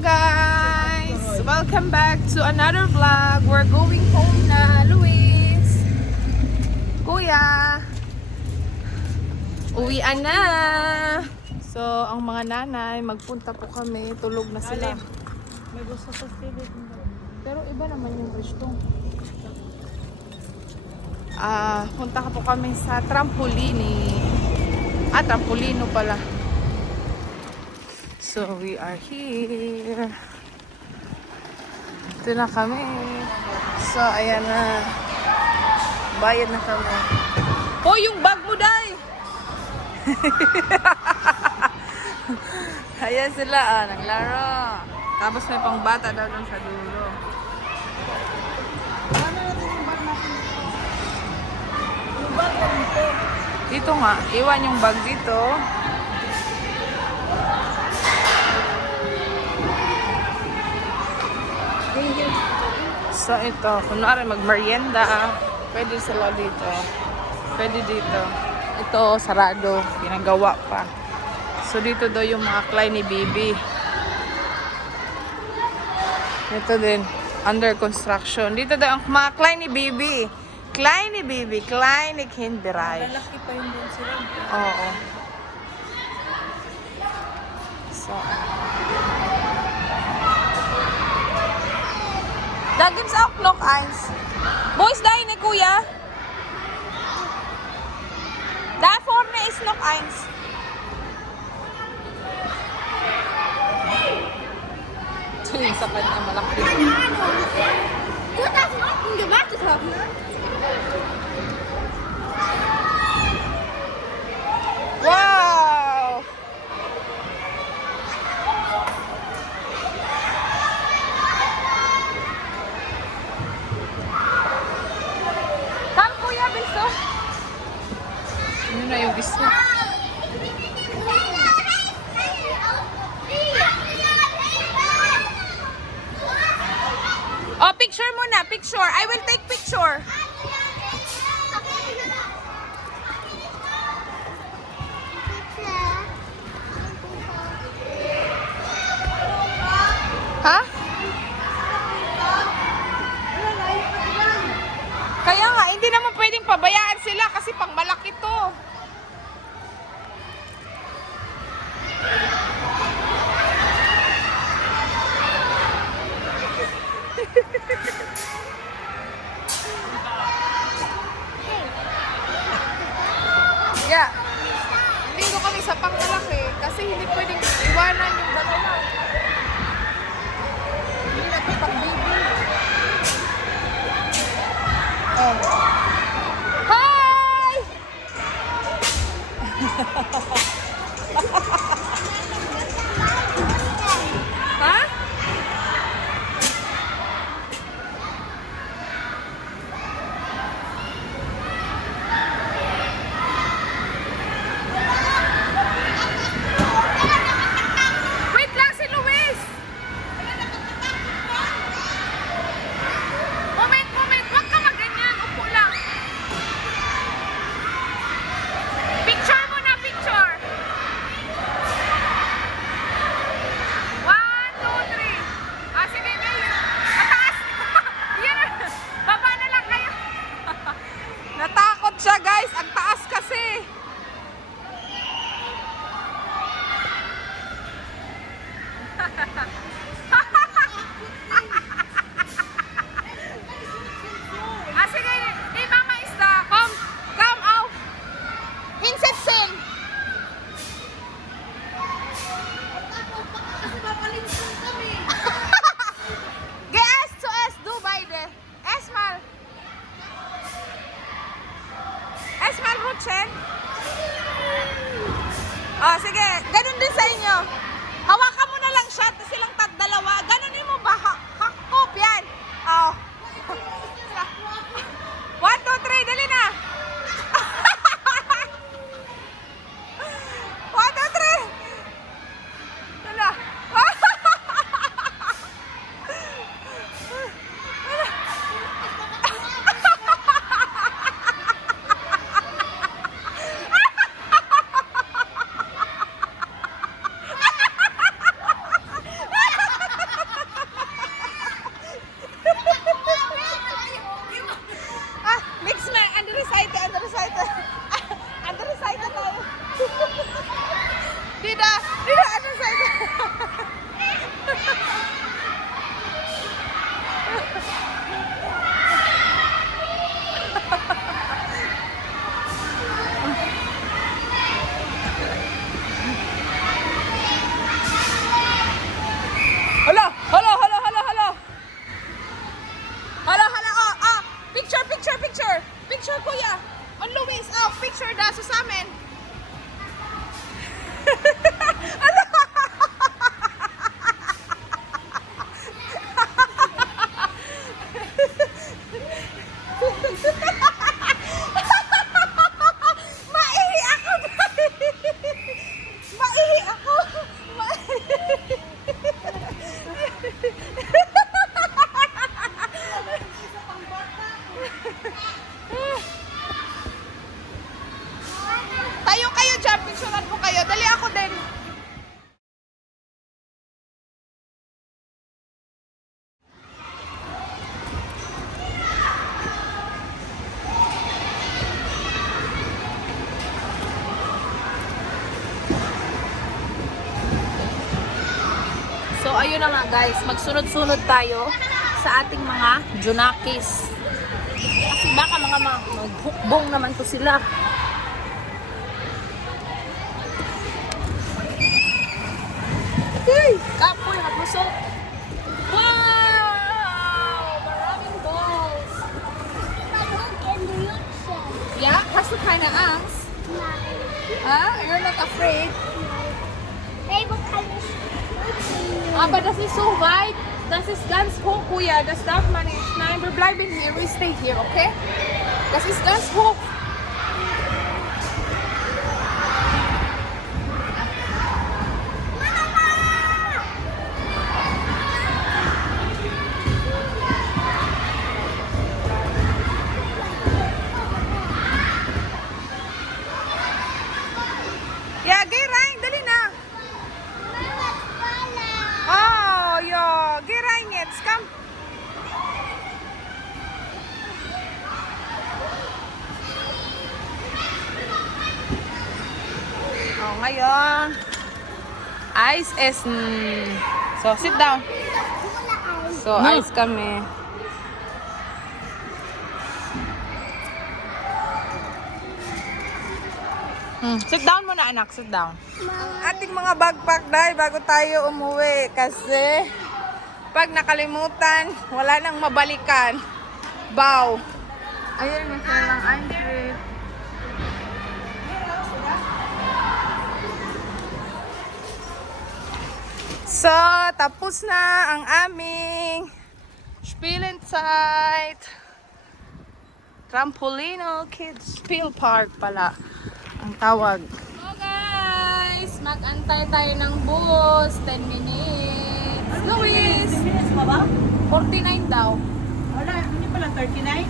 guys! Welcome back to another vlog. We're going home na, Luis. Kuya. Uwian na. So, ang mga nanay, magpunta po kami. Tulog na sila. May gusto sa silid. Pero iba naman yung resto. Punta ka po kami sa trampolini. Trampolino pala. So, we are here. Ito na kami. So, ayan na. Bayad na kami. Oh, yung bag mo, Day! Ayan sila, naglaro. Tapos may pang bata daw dun sa dulo. Dito nga, iwan yung bag dito. So ito, kunwari mag-merienda, pwede sila dito. Pwede dito. Ito, sarado. Ginagawa pa. So dito daw yung mga Kleiny Baby. Ito din, under construction. Dito daw ang mga Kleiny Baby. Kleiny Baby, Kleiny Kinderreich. Lalaki pa yun din sila. Oo. So, da gibt's auch noch eins. Wo ist deine, Kuya? Da vorne ist noch eins. Ito yung sa kanya malaki. Gut, dass wir unten gewartet haben. Wow! Come, Kuya, gusto? Yun na yung gusto. Oh, picture muna, picture. I will take picture. Ha? Kaya nga, hindi naman pwedeng pabayaan sila kasi pang malaki to. Yeah. Hindi ko kami sa pang malaki kasi hindi pwedeng iwanan yung dalawa. Hindi natin pag-bibi. Oh. Hi! Ha? Wait lang si Luis! Moment! Huwag ka maganyan. Upo lang. Picture mo na, picture. 1, 2, 3. Sige, Mel. Mataas. Yan. Baba na lang kayo. Natakot siya, guys. Ang taas kasi. Sige. Hey, Mama Isda. Come out. Insetsen. Kasi papalimutan kami. Gees zuerst du beide. Erstmal. Erstmal rutschen. Oh, sige. Ganun din sa inyo. Hawakan mo na lang siya. Silang dalawa. ayun na nga guys, magsunod-sunod tayo sa ating mga Junakis. Kasi baka mga maghukbong naman to sila. Hey! Kapoy, naglusot. Wow! Maraming balls. Yeah, hast du keine Angst? Ah, you're not afraid? Aber das ist so weit. Das ist ganz hoch, Kuya. Das darf man nicht. Nein, wir bleiben hier. We stay here, okay? Das ist ganz hoch. Ja, geh rein. Dali na. Oh, ja. Geh rein jetzt. Komm. Oh, ngayon. Ice essen. So, sit down. So, ice kami. Sit down muna, anak. Sit down. Ating mga backpack dahil bago tayo umuwi. Kasi, pag nakalimutan, wala nang mabalikan. Bow. Ayun, yung kailang Eintritt. So, tapos na ang aming Spielenzeit. Trampolino Kids Spiel Park pala ang tawag. So guys, mag-antay tayo ng bus. 10 minutes. Luis! 10 minutes pa ba? 49 daw. Wala, hindi pala 39.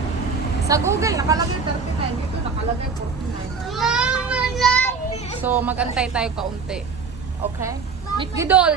Sa Google, nakalagay 39. Dito nakalagay 49. So, mag-antay tayo kaunti. Okay? Gidol!